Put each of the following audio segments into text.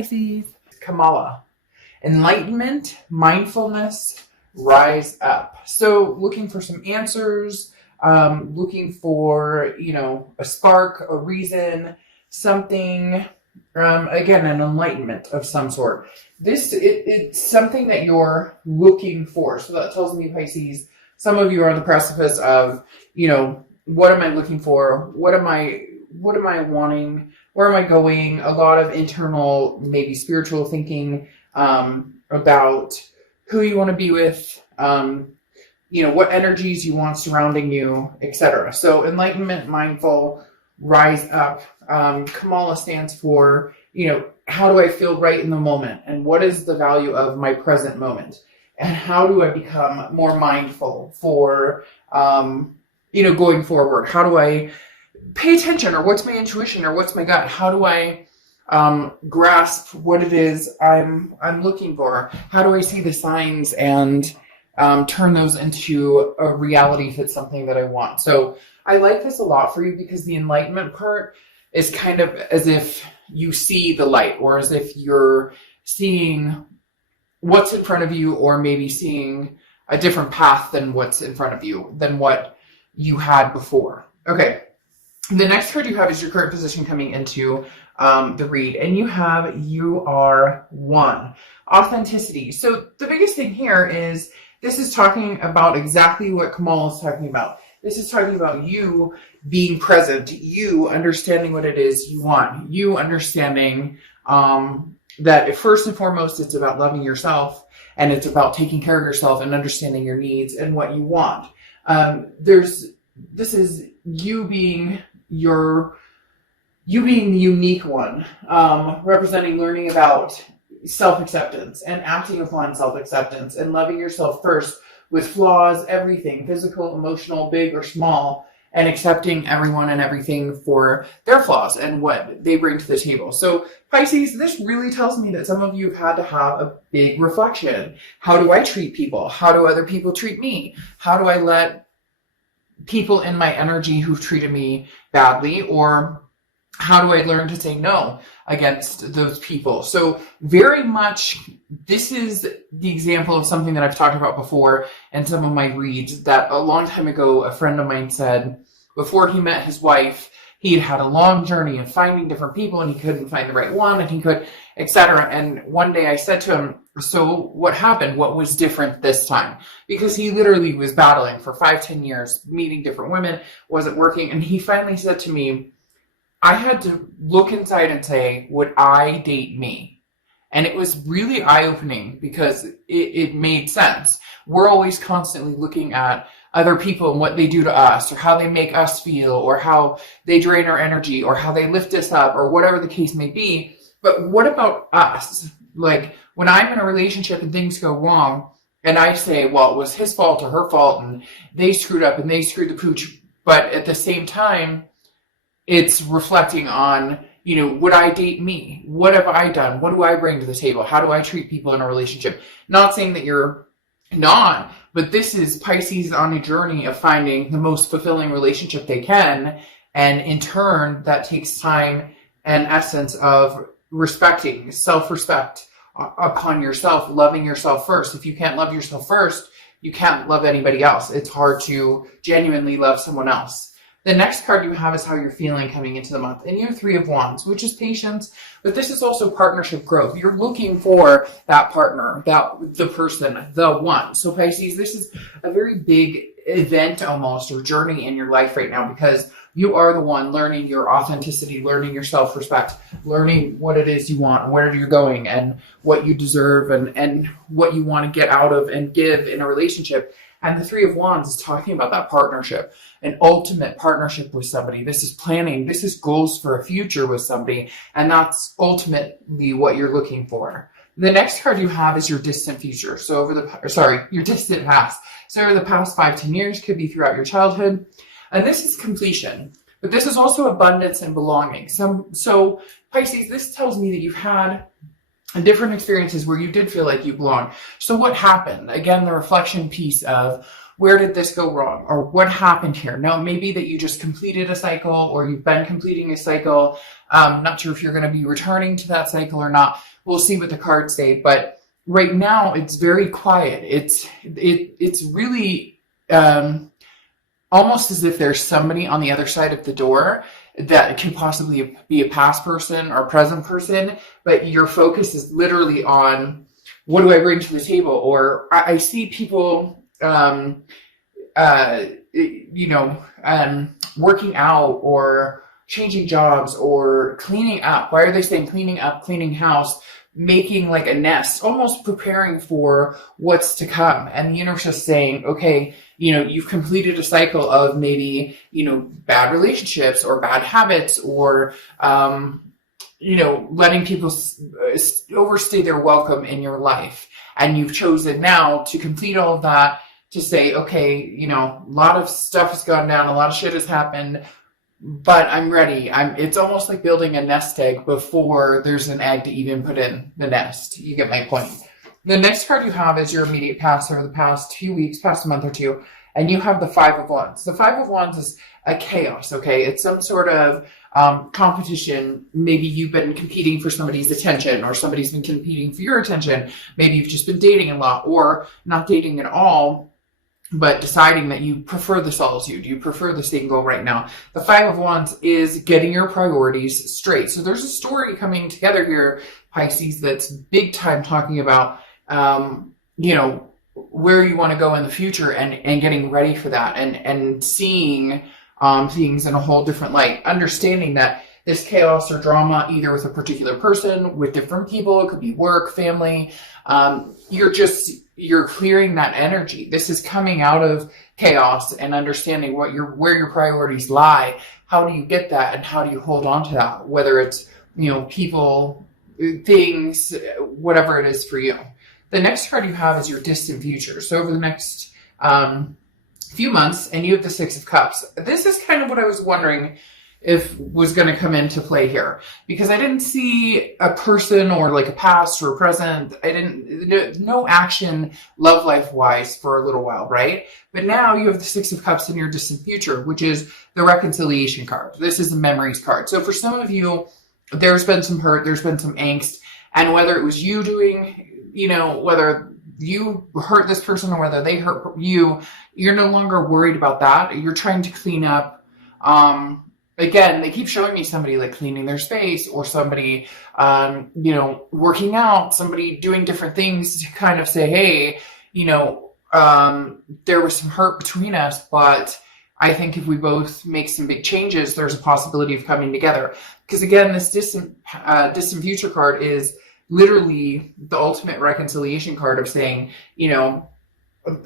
Pisces, Kamala, enlightenment, mindfulness, rise up. So looking for some answers, looking for, a spark, a reason, something, again, an enlightenment of some sort. It's something that you're looking for. So that tells me, Pisces, some of you are on the precipice of, what am I looking for? What am I wanting? Where am I going? A lot of internal, maybe spiritual thinking, about who you want to be with, what energies you want surrounding you, etc. So enlightenment, mindful, rise up. Kamala stands for, how do I feel right in the moment? And what is the value of my present moment? And how do I become more mindful for, going forward? How do I pay attention, or what's my intuition, or what's my gut? How do I grasp what it is I'm looking for? How do I see the signs and turn those into a reality if it's something that I want? So I like this a lot for you, because the enlightenment part is kind of as if you see the light, or as if you're seeing what's in front of you, or maybe seeing a different path than what's in front of you, than what you had before. Okay. The next card you have is your current position coming into the read, and you are one. Authenticity. So the biggest thing here is this is talking about exactly what Kamal is talking about. This is talking about you being present, you understanding what it is you want, you understanding that first and foremost, it's about loving yourself, and it's about taking care of yourself and understanding your needs and what you want. This is you being the unique one, representing learning about self-acceptance and acting upon self-acceptance and loving yourself first with flaws, everything, physical, emotional, big or small, and accepting everyone and everything for their flaws and what they bring to the table. So Pisces, this really tells me that some of you have had to have a big reflection. How do I treat people? How do other people treat me? How do I let people in my energy who've treated me badly, or how do I learn to say no against those people? So very much, this is the example of something that I've talked about before in some of my reads, that a long time ago, a friend of mine said before he met his wife, he had a long journey of finding different people, and he couldn't find the right one, and he could, etc. And one day I said to him, so what happened? What was different this time? Because he literally was battling for 5-10 years, meeting different women, wasn't working. And he finally said to me, I had to look inside and say, would I date me? And it was really eye-opening, because it made sense. We're always constantly looking at other people and what they do to us, or how they make us feel, or how they drain our energy, or how they lift us up, or whatever the case may be. But what about us? Like, when I'm in a relationship and things go wrong, and I say, well, it was his fault or her fault, and they screwed up and they screwed the pooch. But at the same time, it's reflecting on, would I date me? What have I done? What do I bring to the table? How do I treat people in a relationship? Not saying that you're not, but this is Pisces on a journey of finding the most fulfilling relationship they can. And in turn, that takes time and essence of respecting, self-respect upon yourself, loving yourself first. If you can't love yourself first, you can't love anybody else. It's hard to genuinely love someone else. The next card you have is how you're feeling coming into the month. And you have 3 of Wands, which is patience, but this is also partnership growth. You're looking for that partner, the person, the one. So Pisces, this is a very big event almost, or journey in your life right now, because you are the one learning your authenticity, learning your self-respect, learning what it is you want, where you're going, and what you deserve, and what you want to get out of and give in a relationship. And the 3 of Wands is talking about that partnership, an ultimate partnership with somebody. This is planning. This is goals for a future with somebody. And that's ultimately what you're looking for. The next card you have is your distant future. So your distant past. So over the past 5-10 years, could be throughout your childhood. And this is completion. But this is also abundance and belonging. So Pisces, this tells me that you've had different experiences where you did feel like you belong. So what happened? Again, the reflection piece of where did this go wrong? Or what happened here? Now, maybe that you just completed a cycle or you've been completing a cycle. Not sure if you're going to be returning to that cycle or not. We'll see what the cards say. But right now, it's very quiet. It's really almost as if there's somebody on the other side of the door that can possibly be a past person or present person, but your focus is literally on, what do I bring to the table? Or I see people, working out or changing jobs or cleaning up. Why are they saying cleaning up, cleaning house, making like a nest, almost preparing for what's to come? And the universe is saying, okay, you've completed a cycle of maybe, bad relationships or bad habits or, letting people overstay their welcome in your life. And you've chosen now to complete all of that, to say, okay, a lot of stuff has gone down, a lot of shit has happened, but I'm ready. It's almost like building a nest egg before there's an egg to even put in the nest. You get my point. The next card you have is your immediate past over the past few weeks, past a month or two, and you have the Five of Wands. The Five of Wands is a chaos, okay? It's some sort of competition. Maybe you've been competing for somebody's attention, or somebody's been competing for your attention. Maybe you've just been dating a lot, or not dating at all, but deciding that you prefer the solitude, you prefer the single right now. The Five of Wands is getting your priorities straight. So there's a story coming together here, Pisces, that's big time talking about, where you want to go in the future and getting ready for that and seeing things in a whole different light. Understanding that this chaos or drama, either with a particular person, with different people, it could be work, family, you're clearing that energy. This is coming out of chaos and understanding where your priorities lie. How do you get that, and how do you hold on to that? Whether it's, people, things, whatever it is for you. The next card you have is your distant future. So over the next few months, and you have the Six of Cups. This is kind of what I was wondering if was going to come into play here, because I didn't see a person or like a past or a present. No action love life wise for a little while, right? But now you have the Six of Cups in your distant future, which is the reconciliation card. This is the memories card. So for some of you, there's been some hurt, there's been some angst, and whether it was you doing, whether you hurt this person or whether they hurt you, you're no longer worried about that. You're trying to clean up. Again, they keep showing me somebody like cleaning their space, or somebody, working out, somebody doing different things to kind of say, hey, there was some hurt between us, but I think if we both make some big changes, there's a possibility of coming together. Because again, this distant future card is literally the ultimate reconciliation card of saying,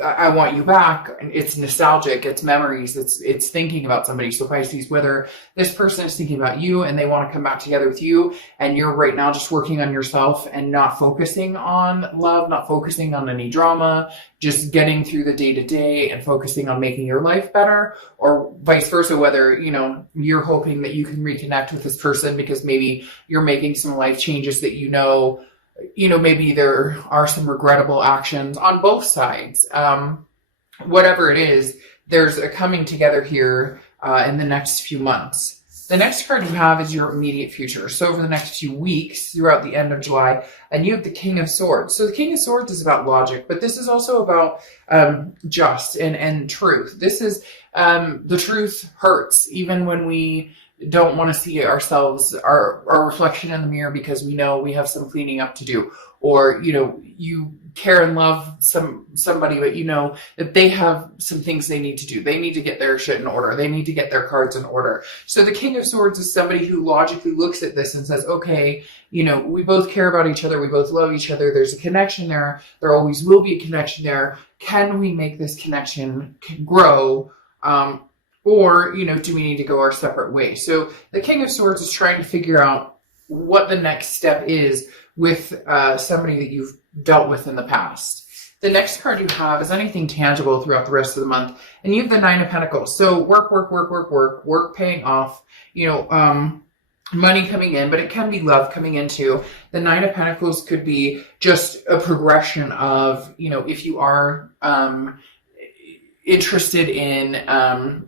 I want you back. It's nostalgic, it's memories, it's thinking about somebody. So Pisces, whether this person is thinking about you and they want to come back together with you, and you're right now just working on yourself and not focusing on love, not focusing on any drama, just getting through the day-to-day and focusing on making your life better, or vice versa, whether, you're hoping that you can reconnect with this person because maybe you're making some life changes that maybe there are some regrettable actions on both sides. Whatever it is, there's a coming together here in the next few months. The next card you have is your immediate future. So over the next few weeks, throughout the end of July, and you have the King of Swords. So the King of Swords is about logic, but this is also about just and truth. This is the truth hurts, even when we don't want to see ourselves, our reflection in the mirror, because we know we have some cleaning up to do, or you care and love somebody, but that they have some things they need to do. They need to get their shit in order. They need to get their cards in order. So the King of Swords is somebody who logically looks at this and says, okay, we both care about each other, we both love each other, there's a connection there, there always will be a connection there. Can we make this connection grow? Or, do we need to go our separate ways? So the King of Swords is trying to figure out what the next step is with somebody that you've dealt with in the past. The next card you have is anything tangible throughout the rest of the month. And you have the Nine of Pentacles. So work paying off, money coming in, but it can be love coming into. The Nine of Pentacles could be just a progression of, if you are interested in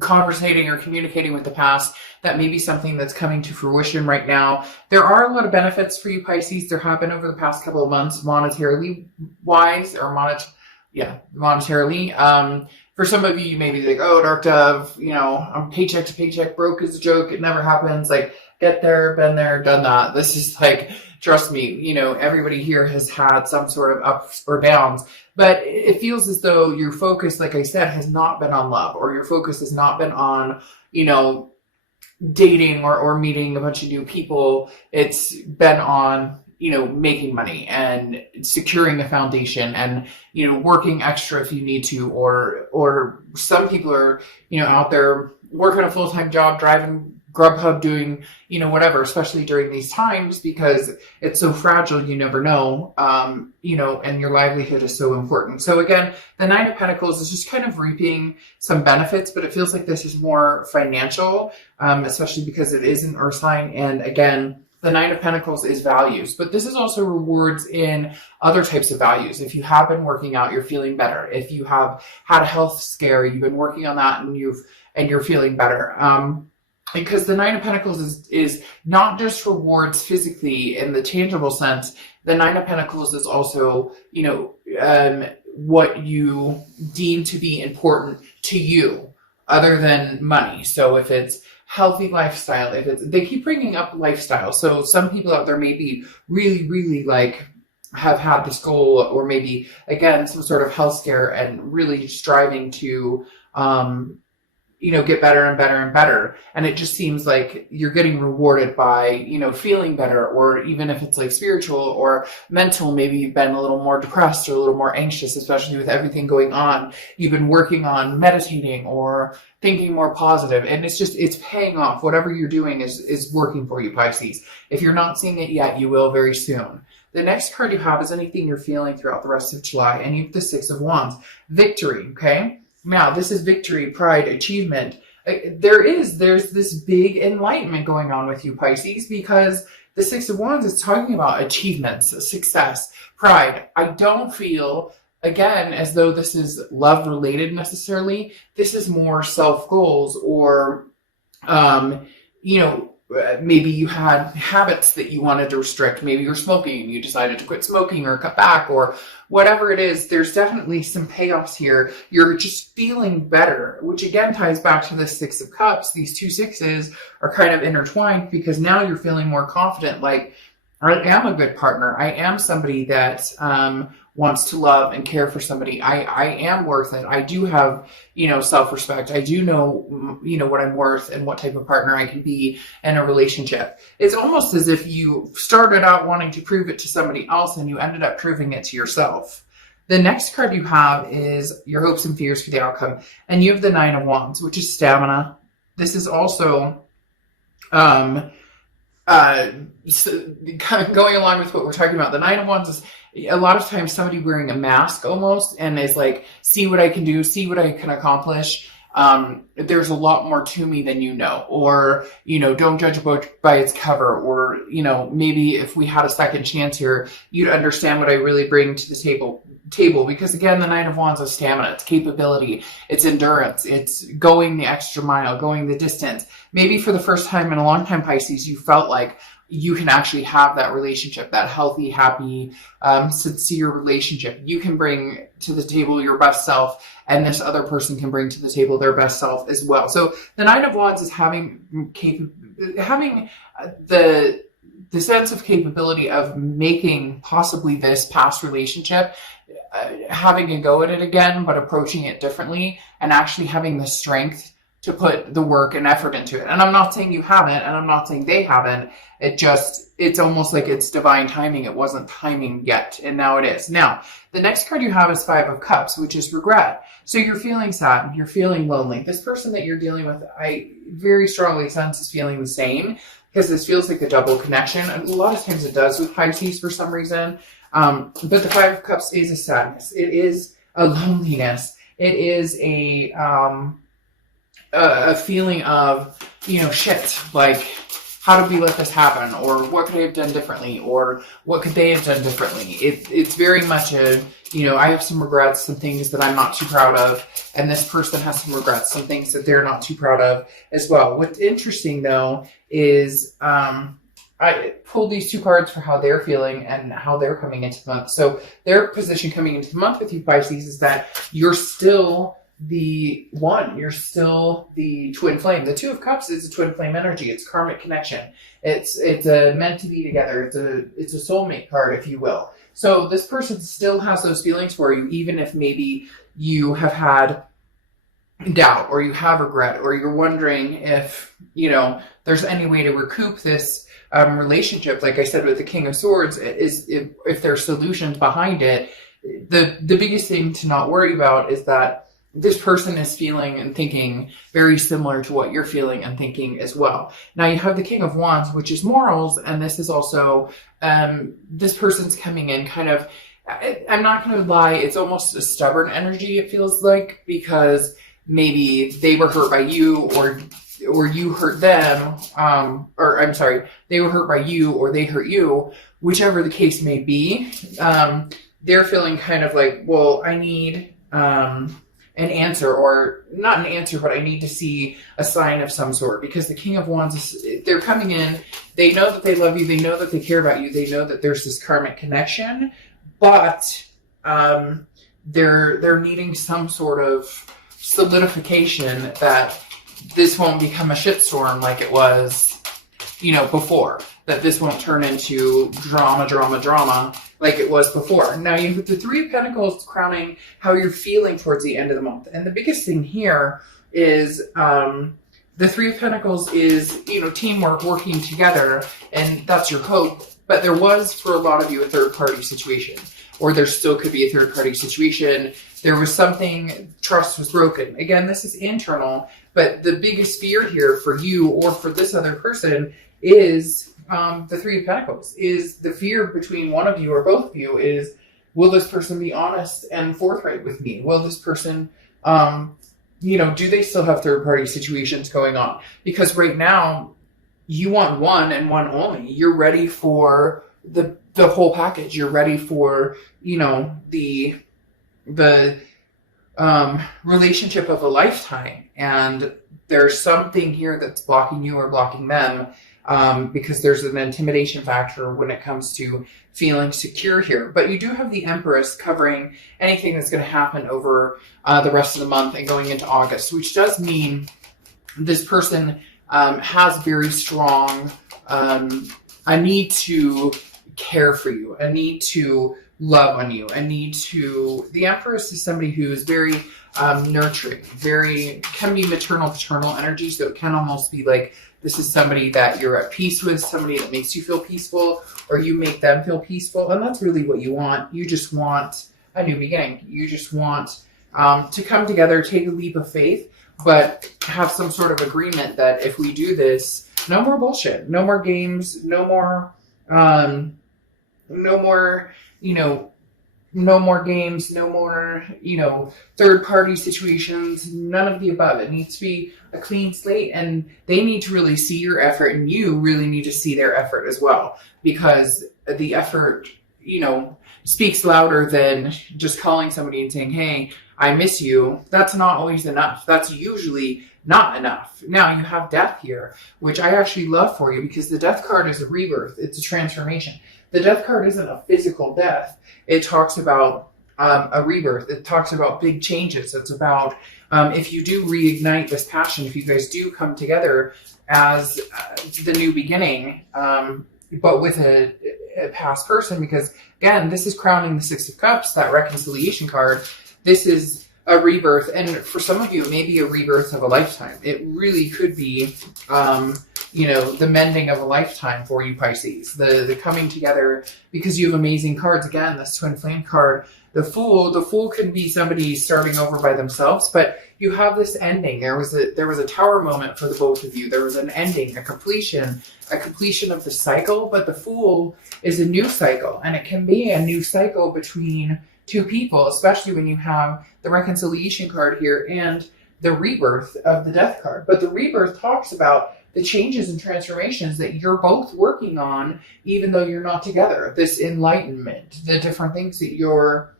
conversating or communicating with the past, that may be something that's coming to fruition right now. There are a lot of benefits for you, Pisces. There have been over the past couple of months, monetarily wise, or monetarily. For some of you, you may be like, oh, Dark Dove, I'm paycheck to paycheck, broke is a joke, it never happens. Like, get there, been there, done that. This is like, trust me, everybody here has had some sort of ups or downs, but it feels as though your focus, like I said, has not been on love, or your focus has not been on, dating or meeting a bunch of new people. It's been on, making money and securing a foundation and, working extra if you need to, or some people are, out there working a full-time job, driving Grubhub, doing, whatever, especially during these times, because it's so fragile, you never know, and your livelihood is so important. So again, the Nine of Pentacles is just kind of reaping some benefits, but it feels like this is more financial, especially because it is an earth sign. And again, the Nine of Pentacles is values, but this is also rewards in other types of values. If you have been working out, you're feeling better. If you have had a health scare, you've been working on that and you're feeling better. Because the Nine of Pentacles is not just rewards physically in the tangible sense. The Nine of Pentacles is also, what you deem to be important to you other than money. So if it's healthy lifestyle, they keep bringing up lifestyle. So some people out there may be really, really like have had this goal, or maybe again, some sort of health scare and really striving to, get better and better and better. And it just seems like you're getting rewarded by, feeling better, or even if it's like spiritual or mental, maybe you've been a little more depressed or a little more anxious, especially with everything going on. You've been working on meditating or thinking more positive, and it's paying off. Whatever you're doing is working for you, Pisces. If you're not seeing it yet, you will very soon. The next card you have is anything you're feeling throughout the rest of July, and you have the Six of Wands. Victory, okay? Now, this is victory, pride, achievement. There's this big enlightenment going on with you, Pisces, because the Six of Wands is talking about achievements, success, pride. I don't feel, again, as though this is love related necessarily. This is more self goals, or, maybe you had habits that you wanted to restrict. Maybe you're smoking and you decided to quit smoking or cut back, or whatever it is. There's definitely some payoffs here. You're just feeling better, which again ties back to the Six of Cups. These two sixes are kind of intertwined, because now you're feeling more confident. Like, I am a good partner. I am somebody that wants to love and care for somebody. I am worth it. I do have, self-respect. I do know, what I'm worth and what type of partner I can be in a relationship. It's almost as if you started out wanting to prove it to somebody else and you ended up proving it to yourself. The next card you have is your hopes and fears for the outcome. And you have the Nine of Wands, which is stamina. This is also, kind of going along with what we're talking about. The Nine of Wands is a lot of times somebody wearing a mask almost, and is like, see what I can do, see what I can accomplish. There's a lot more to me than or, don't judge a book by its cover, or, maybe if we had a second chance here, you'd understand what I really bring to the table, because again, the Nine of Wands is stamina, it's capability, it's endurance, it's going the extra mile, going the distance. Maybe for the first time in a long time, Pisces, you felt like you can actually have that relationship, that healthy, happy, sincere relationship. You can bring to the table your best self, and this other person can bring to the table their best self as well. So the Nine of Wands is having the sense of capability of making possibly this past relationship, having a go at it again, but approaching it differently, and actually having the strength to put the work and effort into it. And I'm not saying you haven't, and I'm not saying they haven't. It's almost like it's divine timing. It wasn't timing yet, and now it is. Now, the next card you have is Five of Cups, which is regret. So you're feeling sad, you're feeling lonely. This person that you're dealing with, I very strongly sense is feeling the same, because this feels like a double connection. And a lot of times it does with Pisces for some reason. But the Five of Cups is a sadness. It is a loneliness. It is a feeling of, shit, like, how did we let this happen? Or what could I have done differently? Or what could they have done differently? It's very much a, I have some regrets, some things that I'm not too proud of. And this person has some regrets, some things that they're not too proud of as well. What's interesting though is, I pulled these 2 cards for how they're feeling and how they're coming into the month. So their position coming into the month with you, Pisces, is that you're still the one. You're still the twin flame. The 2 of Cups is a twin flame energy. It's karmic connection. It's a meant to be together. It's a soulmate card, if you will. So this person still has those feelings for you, even if maybe you have had doubt or you have regret or you're wondering if, there's any way to recoup this relationship. Like I said, with the King of Swords, is if there's solutions behind it. The biggest thing to not worry about is that this person is feeling and thinking very similar to what you're feeling and thinking as well. Now you have the King of Wands, which is morals, and this is also, this person's coming in kind of, I'm not going to lie, it's almost a stubborn energy, it feels like, because maybe they were hurt by you or you hurt them, or I'm sorry, they were hurt by you or they hurt you, whichever the case may be. They're feeling kind of like, well, I need, an answer, or not an answer, but I need to see a sign of some sort, because the King of Wands they're coming in, they know that they love you, they know that they care about you, they know that there's this karmic connection, but they're needing some sort of solidification that this won't become a shitstorm like it was, before, that this won't turn into drama like it was before. Now you have the 3 of Pentacles crowning how you're feeling towards the end of the month. And the biggest thing here is the 3 of Pentacles is, teamwork, working together, and that's your hope. But there was, for a lot of you, a third-party situation, or there still could be a third-party situation. There was something, trust was broken. Again, this is internal, but the biggest fear here for you or for this other person is the 3 of Pentacles, is the fear between one of you or both of you is, will this person be honest and forthright with me? Will this person, do they still have third-party situations going on? Because right now, you want one and one only. You're ready for the whole package. You're ready for, the relationship of a lifetime. And there's something here that's blocking you or blocking them, because there's an intimidation factor when it comes to feeling secure here. But you do have the Empress covering anything that's going to happen over the rest of the month and going into August, which does mean this person has very strong, a need to care for you, a need to love on you, a need to, the Empress is somebody who is very nurturing, can be maternal, paternal energy. So it can almost be like, this is somebody that you're at peace with, somebody that makes you feel peaceful, or you make them feel peaceful. And that's really what you want. You just want a new beginning. You just want to come together, take a leap of faith, but have some sort of agreement that if we do this, no more bullshit, no more games, no more games, no more, third-party situations, none of the above. It needs to be a clean slate, and they need to really see your effort, and you really need to see their effort as well, because the effort, speaks louder than just calling somebody and saying, hey, I miss you. That's not always enough. That's usually not enough. Now you have death here, which I actually love for you, because the death card is a rebirth. It's a transformation. The death card isn't a physical death. It talks about a rebirth. It talks about big changes. It's about if you do reignite this passion, if you guys do come together as the new beginning, but with a past person, because again, this is crowning the 6 of Cups, that reconciliation card. This is a rebirth, and for some of you, it may be a rebirth of a lifetime. It really could be, the mending of a lifetime for you, Pisces. The coming together, because you have amazing cards. Again, this twin flame card, the Fool can be somebody starting over by themselves, but you have this ending. There was a tower moment for the both of you. There was an ending, a completion of the cycle, but the Fool is a new cycle, and it can be a new cycle between 2 people, especially when you have the reconciliation card here and the rebirth of the death card. But the rebirth talks about the changes and transformations that you're both working on, even though you're not together. This enlightenment, the different things that you're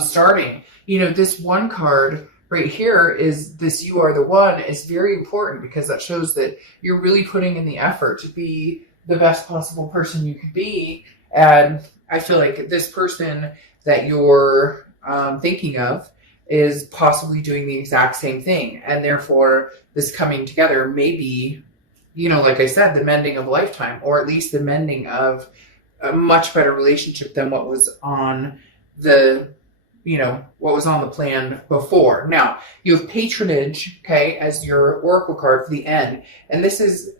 starting. This one card right here is this "you are the one" is very important because that shows that you're really putting in the effort to be the best possible person you could be. And I feel like this person that you're thinking of is possibly doing the exact same thing. And therefore, this coming together may be, like I said, the mending of a lifetime, or at least the mending of a much better relationship than what was on the plan before. Now, you have patronage, okay, as your oracle card for the end. And this is,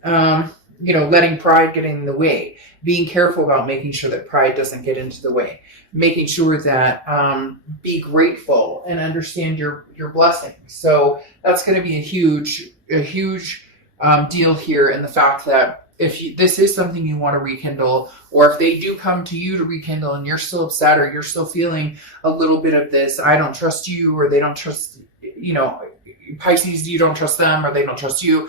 letting pride get in the way, being careful about making sure that pride doesn't get into the way, making sure that be grateful and understand your blessings. So that's going to be a huge deal here, in the fact that if this is something you want to rekindle, or if they do come to you to rekindle and you're still upset, or you're still feeling a little bit of this, I don't trust you, or they don't trust, Pisces, you don't trust them, or they don't trust you.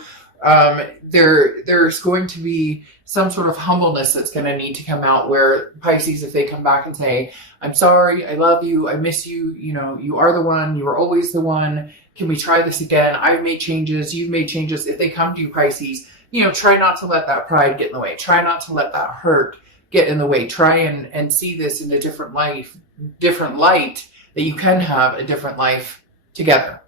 There's going to be some sort of humbleness that's going to need to come out, where Pisces, if they come back and say, "I'm sorry, I love you, I miss you, you are the one, you are always the one, can we try this again? I've made changes, you've made changes." If they come to you, Pisces, try not to let that pride get in the way. Try not to let that hurt get in the way. Try and see this in a different light, that you can have a different life together.